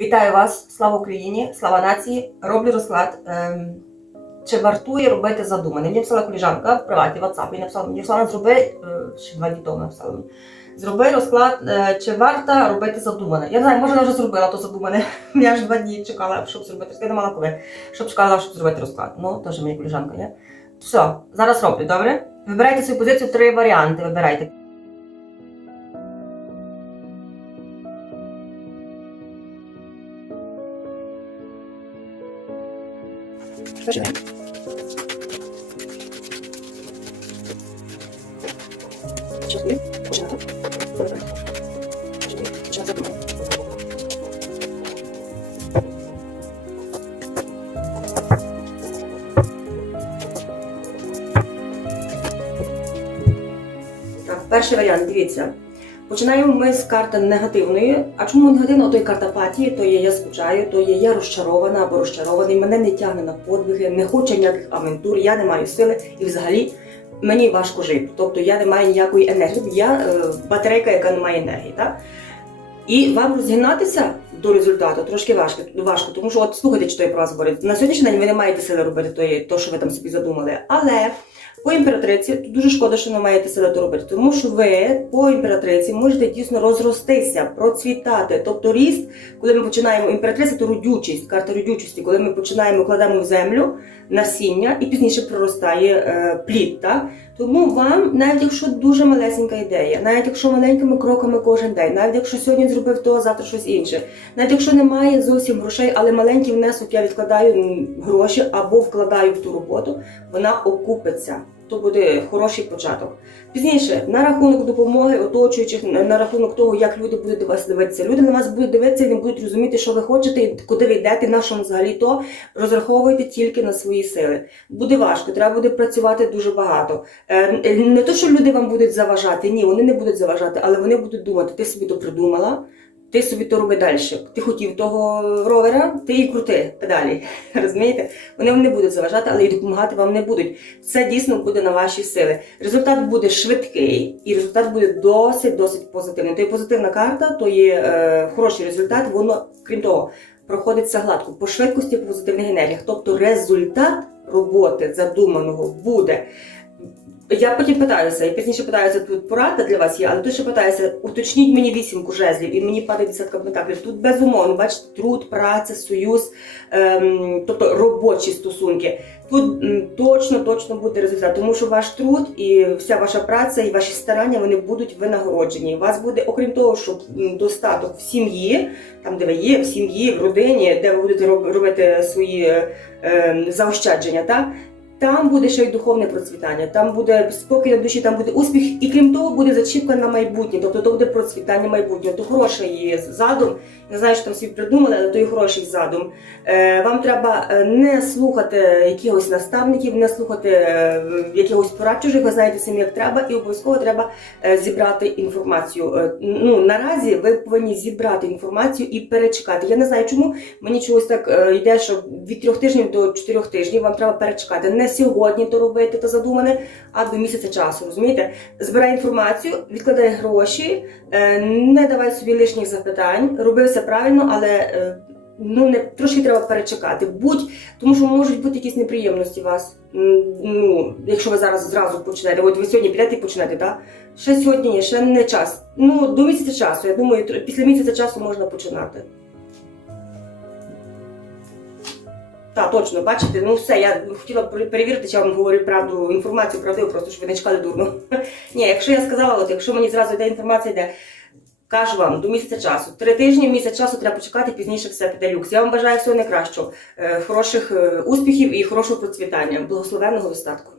Вітаю вас! Слава Україні! Слава нації! Роблю розклад. Ем, чи вартує робити задумане? Мені написала коліжанка в приваті WhatsApp і написала мені Руслана, зроби е, ще два дні тому написала мені. Зроби розклад, е, чи варто робити задумане. Я не знаю, може я вже зробила то задумане. Я ж два дні чекала, щоб зробити. Я не мала коли, щоб чекала, щоб зробити розклад. Ну, теж моя коліжанка є. Все, зараз роблю, добре? Вибирайте свою позицію, три варіанти вибирайте. Починаємо. Чотири, починати. Перший варіант, дивіться. Починаємо ми з карти негативної. А чому негативна? То є карта апатії, то є я скучаю, то є я розчарована або розчарований, мене не тягне на подвиги, не хоче ніяких авантур, я не маю сили і взагалі мені важко жити. Тобто я не маю ніякої енергії. Я е, батарейка, яка не має енергії. Так? І вам розігнатися до результату трошки важко, важко, тому що от слухайте, що я про вас говорю. На сьогоднішній день ви не маєте сили робити то, що ви там собі задумали. Але по імператриці тут дуже шкода, що не маєте сили то робити, тому що ви по імператриці можете дійсно розростися, процвітати. Тобто ріст, коли ми починаємо імператриця, то родючість, карта родючості, коли ми починаємо кладемо в землю насіння і пізніше проростає е, плід. Так? Тому вам, навіть якщо дуже малесенька ідея, навіть якщо маленькими кроками кожен день, навіть якщо сьогодні зробив то, завтра щось інше, навіть якщо немає зовсім грошей, але маленький внесок я відкладаю гроші або вкладаю в ту роботу, вона окупиться. То буде хороший початок. Пізніше, на рахунок допомоги оточуючих, на рахунок того, як люди будуть до вас дивитися. Люди на вас будуть дивитися не будуть розуміти, що ви хочете, і куди ви йдете, на що взагалі то розраховуйте тільки на свої сили. Буде важко, треба буде працювати дуже багато. Е, Не то, що люди вам будуть заважати, ні, вони не будуть заважати, але вони будуть думати, ти собі то придумала, ти собі то роби далі. Ти хотів того ровера, ти і крути педалі. Розумієте? Вони вам не будуть заважати, але і допомагати вам не будуть. Це дійсно буде на ваші сили. Результат буде швидкий, і результат буде досить досить позитивний. То є позитивна карта, то є е, хороший результат. Воно, крім того, проходиться гладко по швидкості по позитивних енергіях. Тобто результат роботи задуманого буде. Я потім питаюся, і пізніше питаюся, тут порада для вас є, але тут ще питаюся, уточніть мені вісімку жезлів, і мені падає десятка пентаклів. Тут безумовно, бачите, труд, праця, союз, ем, тобто робочі стосунки. Тут м, точно, точно буде результат, тому що ваш труд і вся ваша праця і ваші старання вони будуть винагороджені. У вас буде, окрім того, що достаток в сім'ї, там де ви є, в сім'ї, в родині, де ви будете роб- робити свої е, заощадження, так? Там буде ще й духовне процвітання, там буде спокій на душі, там буде успіх, і крім того, буде зачіпка на майбутнє, тобто то буде процвітання майбутнього. То хороший є задум. Не знаю, що там всі придумали, але то і хороший задум. Е, вам треба е, не слухати якихось наставників, не слухати е, якихось порад чужих, ви знаєте самі, як треба, і обов'язково треба зібрати інформацію. Ну наразі ви повинні зібрати інформацію і перечекати. Я не знаю, чому мені чогось так йде, що від трьох тижнів до чотирьох тижнів вам треба перечекати. Не сьогодні то робити, то задумане, а до місяця часу. Розумієте? Збирай інформацію, відкладай гроші, е, не давай собі лишніх запитань, роби все правильно, але. е, Ну, не трошки треба перечекати. Будь, тому що можуть бути якісь неприємності у вас. Ну, якщо ви зараз зразу почнете. От ви сьогодні підете і почнете, так? Ще сьогодні ні, ще не час. Ну, до місяця часу. Я думаю, після місяця часу можна починати. Так, точно, бачите, ну все, я хотіла перевірити, чи я вам говорю правду, інформацію правдиву, просто щоб ви не чекали дурно. Ні, якщо я сказала, от якщо мені зразу йде інформація, йде, кажу вам, до місяця часу. Три тижні, місяць часу треба почекати, пізніше все піде люкс. Я вам бажаю всього найкращого, е, хороших е, успіхів і хорошого процвітання, благословенного достатку.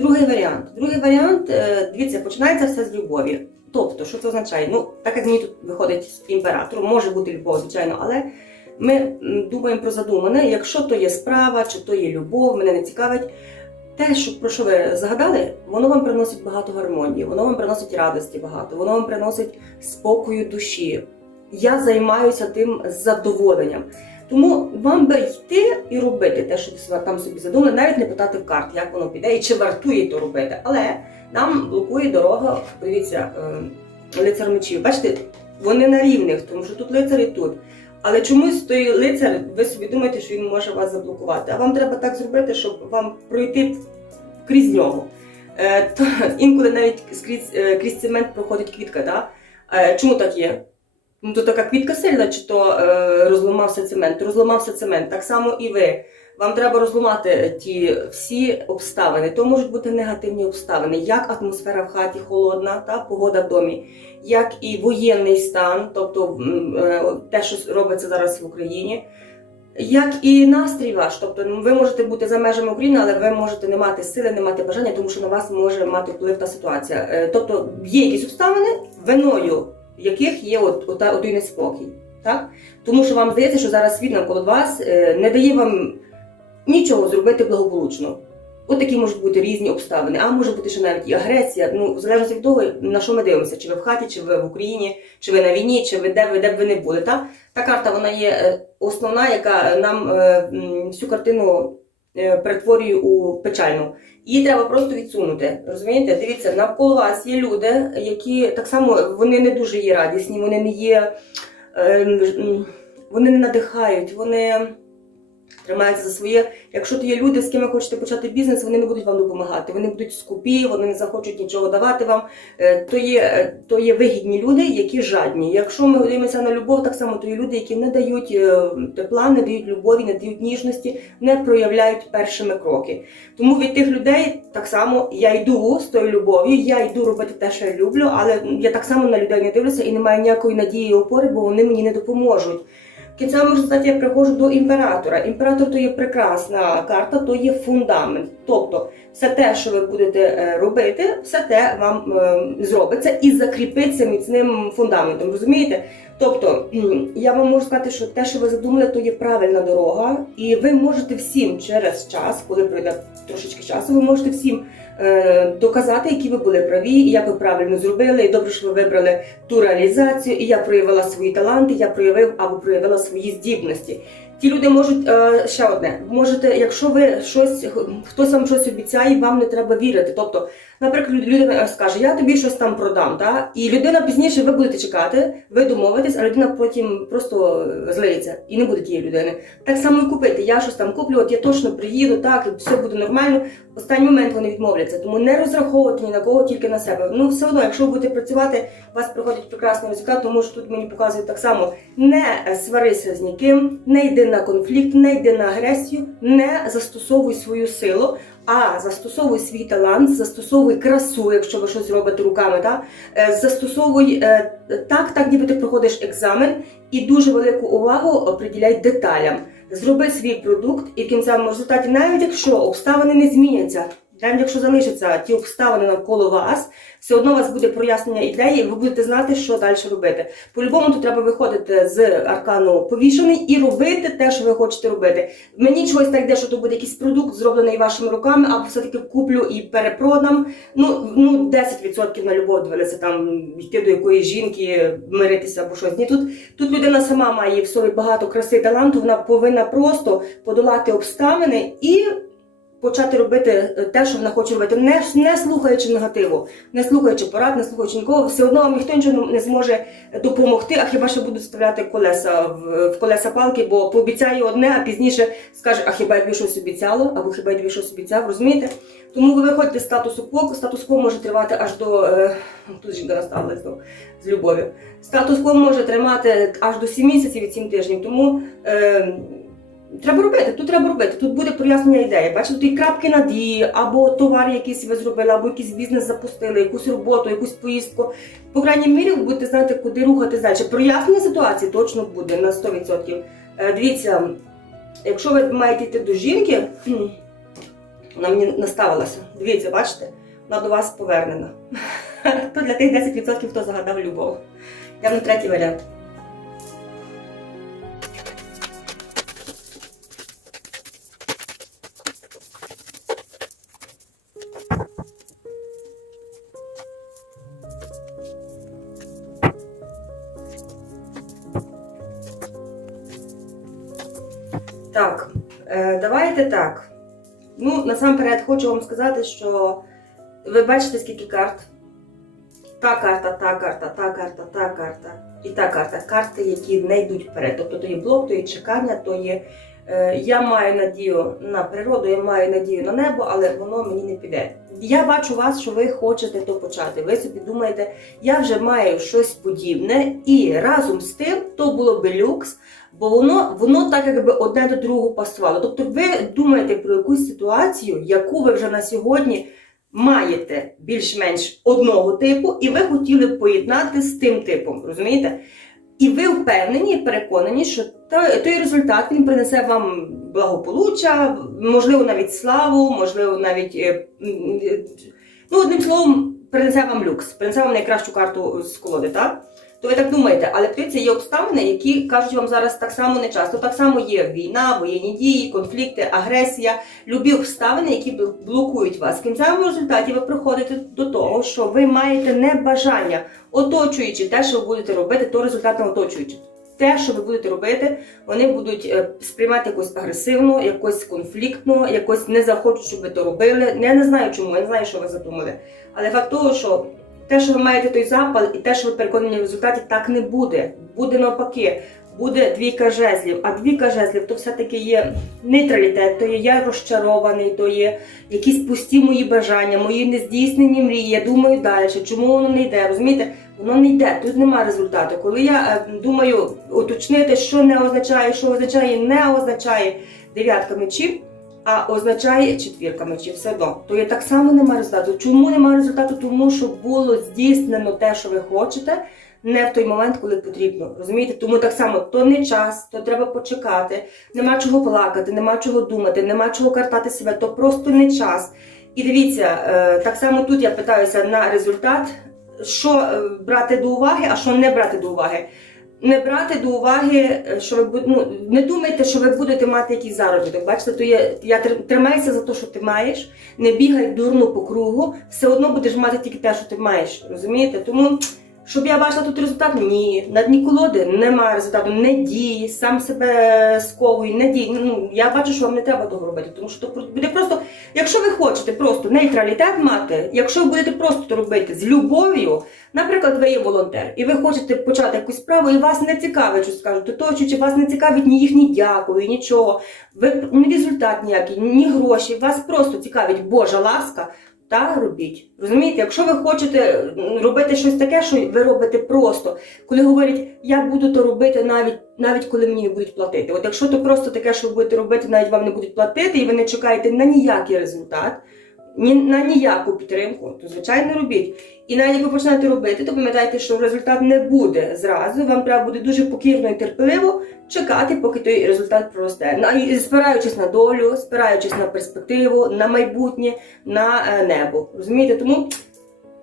Другий варіант. Другий варіант, е, дивіться, починається все з любові. Тобто, що це означає? Ну, так як мені тут виходить з імператором, може бути любов, звичайно, але ми думаємо про задумане, якщо то є справа, чи то є любов, мене не цікавить. те, що про що ви загадали, воно вам приносить багато гармонії, воно вам приносить радості багато, воно вам приносить спокою душі. Я займаюся тим задоволенням. Тому вам би йти і робити те, що ви там собі задумали, навіть не питати в карт, як воно піде і чи вартує то робити. Але нам блокує дорога, дивіться, е, лицар мечів. Бачите, вони на рівних, тому що тут лицар і тут. Але чомусь той лицар, ви собі думаєте, що він може вас заблокувати. А вам треба так зробити, щоб вам пройти крізь нього. Е, то інколи навіть скрізь, е, крізь цемент проходить квітка. Да? Чому так є? Ну, то така квітка сильна, чи то е, розламався цемент, розламався цемент. Так само і ви. Вам треба розламати ті всі обставини. То можуть бути негативні обставини, як атмосфера в хаті холодна, та погода в домі, як і воєнний стан, тобто е, те, що робиться зараз в Україні. Як і настрій ваш, тобто ну, ви можете бути за межами України, але ви можете не мати сили, не мати бажання, тому що на вас може мати вплив та ситуація. Е, Тобто є якісь обставини, виною яких є от, ота, отой неспокій. Так? Тому що вам здається, що зараз світ навколо вас е, не дає вам нічого зробити благополучно. От такі можуть бути різні обставини, а може бути ще навіть і агресія. Ну, в залежності від того, на що ми дивимося, чи ви в хаті, чи ви в Україні, чи ви на війні, чи ви де ви де б ви не були. Та, та карта вона є е, основна, яка нам е, всю картину е, перетворює у печальну. Її треба просто відсунути. Розумієте? Дивіться, навколо вас є люди, які так само вони не дуже є радісні, вони не є. е, Вони не надихають, вони тримаються за своє. Якщо то є люди, з ким ви хочете почати бізнес, вони не будуть вам допомагати. Вони будуть скупі, вони не захочуть нічого давати вам. Е, То є, е, то є вигідні люди, які жадні. Якщо ми дивимося на любов, так само то є люди, які не дають е, тепла, не дають любові, не дають ніжності, не проявляють першими кроки. Тому від тих людей так само я йду з тою любов'ю, я йду робити те, що я люблю, але я так само на людей не дивлюся і не маю ніякої надії і опори, бо вони мені не допоможуть. Кінцевому результаті я приходжу до імператора. Імператор то є прекрасна карта, то є фундамент. Тобто, все те, що ви будете е, робити, все те вам е, зробиться і закріпиться міцним фундаментом. Розумієте? Тобто, я вам можу сказати, що те, що ви задумали, то є правильна дорога, і ви можете всім через час, коли пройде трошечки часу, ви можете всім е, доказати, які ви були праві, і як ви правильно зробили, і добре, що ви вибрали ту реалізацію, і я проявила свої таланти, я проявив або проявила свої здібності. Ті люди можуть е, ще одне. Можете, якщо ви щось, хтось вам щось обіцяє, вам не треба вірити. Тобто, наприклад, людина скаже, я тобі щось там продам, та? і людина пізніше ви будете чекати, ви домовитесь, а людина потім просто злиється і не буде тієї людини. Так само і купити. Я щось там куплю, от я точно приїду, так, і все буде нормально. В останній момент вони відмовляться. Тому не розраховувати ні на кого, тільки на себе. Ну, все одно, якщо ви будете працювати, у вас приходить прекрасний результат, тому що тут мені показують так само: не сварися з ніким, не йди на конфлікт, не йди на агресію, не застосовуй свою силу. А застосовуй свій талант, застосовуй красу, якщо ви щось робите руками, та? Е, застосовуй е, так, так ніби ти проходиш екзамен, і дуже велику увагу приділяй деталям. Зроби свій продукт, і в кінцевому результаті, навіть якщо обставини не зміняться, навіть якщо залишаться ті обставини навколо вас, все одно у вас буде прояснення ідеї, і ви будете знати, що далі робити. По-любому тут треба виходити з аркану повішений і робити те, що ви хочете робити. Мені чогось так йде, що то буде якийсь продукт, зроблений вашими руками, або все-таки куплю і перепродам. Ну, ну 10% на любов дивилися там йти до якоїсь жінки, миритися або щось. Ні, тут, тут людина сама має в собі багато краси і таланту, вона повинна просто подолати обставини і почати робити е, те, що вона хоче робити, не, не слухаючи негативу, не слухаючи порад, не слухаючи нікого, все одно вам ніхто нічого не зможе допомогти, а хіба що будуть вставляти колеса в, в колеса палки, бо пообіцяє одне, а пізніше скаже, а хіба я тобі щось обіцяло, або хіба я тобі щось обіцяв, розумієте? Тому ви виходите з статусу кво, статус-кво може тривати аж до е, тут жінка наставила знову з любов'ю. Статус-кво може тримати аж до 7 місяців від 7 тижнів. Тому е, Треба робити, тут треба робити. Тут буде прояснення ідеї. Бачите, тут і крапки над «і», або товар якийсь ви зробили, або якийсь бізнес запустили, якусь роботу, якусь поїздку. По крайній мірі, ви будете знати, куди рухатись далі. Прояснення ситуації точно буде на 100%. Е, Дивіться, якщо ви маєте йти до жінки, вона мені наставилася. Дивіться, бачите, вона до вас повернена. То для тих 10%, хто загадав любов. Я на третій варіант. Так, е, давайте так. Ну, насамперед хочу вам сказати, що ви бачите, скільки карт. Та карта, та карта, та карта, та карта і та карта. Карти, які не йдуть вперед. Тобто то є блок, то є чекання, то є. е, Я маю надію на природу, я маю надію на небо, але воно мені не піде. Я бачу вас, що ви хочете то почати. Ви собі думаєте, я вже маю щось подібне, і разом з тим то було би люкс, бо воно, воно так якби одне до другого пасувало. Тобто ви думаєте про якусь ситуацію, яку ви вже на сьогодні маєте більш-менш одного типу, і ви хотіли б поєднати з тим типом, розумієте? І ви впевнені, переконані, що той, результат він принесе вам благополуччя, можливо, навіть славу, можливо, навіть е, ну, одним словом, принесе вам люкс, принесе вам найкращу карту з колоди, так? То ви так думаєте, але подивіться, є обставини, які кажуть вам зараз так само не часто. Так само є війна, воєнні дії, конфлікти, агресія, любі обставини, які блокують вас. В кінцевому результаті ви приходите до того, що ви маєте небажання, оточуючи те, що ви будете робити, то результат не оточуючи. Те, що ви будете робити, вони будуть е, сприймати якось агресивно, якось конфліктно, якось не захочуть, щоб ви то робили. Я не знаю чому, я не знаю, що ви задумали. Але факт того, що те, що ви маєте той запал, і те, що ви переконані в результаті, так не буде. Буде навпаки. Буде двійка жезлів, а двійка жезлів то все-таки є нейтралітет, то є я розчарований, то є якісь пусті мої бажання, мої нездійснені мрії. Я думаю далі, чому воно не йде. Розумієте, воно не йде, тут немає результату. Коли я е, думаю уточнити, що не означає, що означає, не означає дев'ятка мечів, а означає четвірка мечів все одно. То є так само немає результату. Чому немає результату? Тому що було здійснено те, що ви хочете. Не в той момент, коли потрібно. Розумієте? Тому так само то не час, то треба почекати. Нема чого плакати, нема чого думати, нема чого картати себе, то просто не час. І дивіться, е, так само тут я питаюся на результат, що е, брати до уваги, а що не брати до уваги. Не брати до уваги, е, що ви ну, не думайте, що ви будете мати якийсь заробіток. Бачите, то я тр- тримайся за те, що ти маєш, не бігай дурно по кругу, все одно будеш мати тільки те, що ти маєш. Розумієте? Тому щоб я бачила тут результат, ні. На дні колоди немає результату, не дій, сам себе сковуй, не дій. Ну я бачу, що вам не треба того робити, тому що то буде просто, якщо ви хочете просто нейтралітет мати, якщо ви будете просто то робити з любов'ю, наприклад, ви є волонтер, і ви хочете почати якусь справу, і вас не цікавить, що скажуть, то чи вас не цікавить ні їхні дякую, нічого. Ви ні результат ніякий, ні гроші. Вас просто цікавить Божа ласка. Та робіть. Розумієте, якщо ви хочете робити щось таке, що ви робите просто, коли говорять, я буду то робити навіть навіть коли мені не будуть платити. От якщо то просто таке, що ви будете робити, навіть вам не будуть платити, і ви не чекаєте на ніякий результат, ні на ніяку підтримку, то звичайно робіть. І навіть як ви почнете робити, то пам'ятайте, що результат не буде зразу. Вам треба буде дуже покірно і терпеливо чекати, поки той результат проросте. Спираючись на долю, спираючись на перспективу, на майбутнє, на е, небо. Розумієте? Тому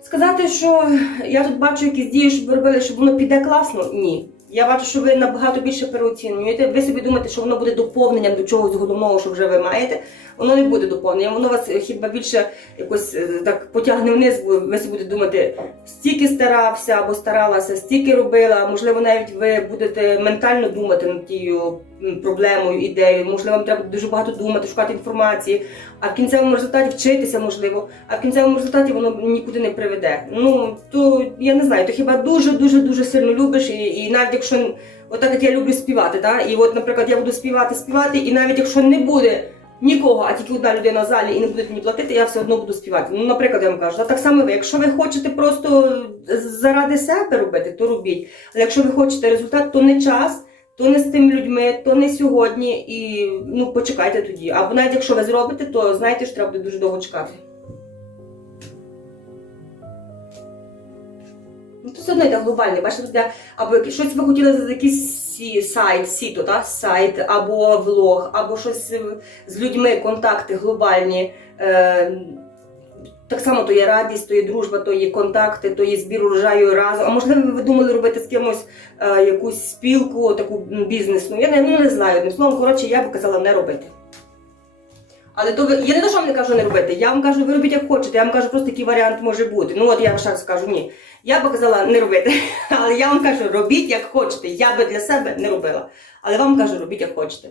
сказати, що я тут бачу якісь дії, щоб ви робили, щоб воно піде класно, ні. Я бачу, що ви набагато більше переоцінюєте. Ви собі думаєте, що воно буде доповненням до чогось головного, що вже ви маєте. Воно не буде доповненням, воно вас е, хіба більше якось е, так потягне вниз, бо ви собі будете думати, стільки старався або старалася, стільки робила. Можливо, навіть ви будете ментально думати над тією проблемою, ідеєю. Можливо, вам треба дуже багато думати, шукати інформації, а в кінцевому результаті вчитися можливо, а в кінцевому результаті воно нікуди не приведе. Ну то я не знаю, то хіба дуже дуже дуже сильно любиш, і, і навіть якщо отак як я люблю співати, та і от, наприклад, я буду співати, співати, і навіть якщо не буде. Нікого, а тільки одна людина в залі і не будуть мені платити, я все одно буду співати. Ну, наприклад, я вам кажу, а так само ви. Якщо ви хочете просто заради себе робити, то робіть. Але якщо ви хочете результат, то не час, то не з тими людьми, то не сьогодні. І ну почекайте тоді. Або навіть якщо ви зробите, то знайте, що треба буде дуже довго чекати. Ну, то все одно йде глобальне. Бачите, йде, або щось ви хотіли за якийсь сайт, сіто, та? сайт, або влог, або щось е, з людьми, контакти глобальні. Е, так само то є радість, то є дружба, то є контакти, то є збір урожаю разом. А можливо, ви думали робити з кимось е, якусь спілку, таку бізнесну. Я не, ну, не знаю. Одним словом, коротше, я б казала не робити. Але то ви, я не то, що вам не кажу не робити. Я вам кажу, ви робіть як хочете. Я вам кажу, просто який варіант може бути. Ну от я вам ще раз скажу, ні. Я би казала не робити. Але я вам кажу, робіть як хочете. Я би для себе не робила. Але вам кажу, робіть як хочете.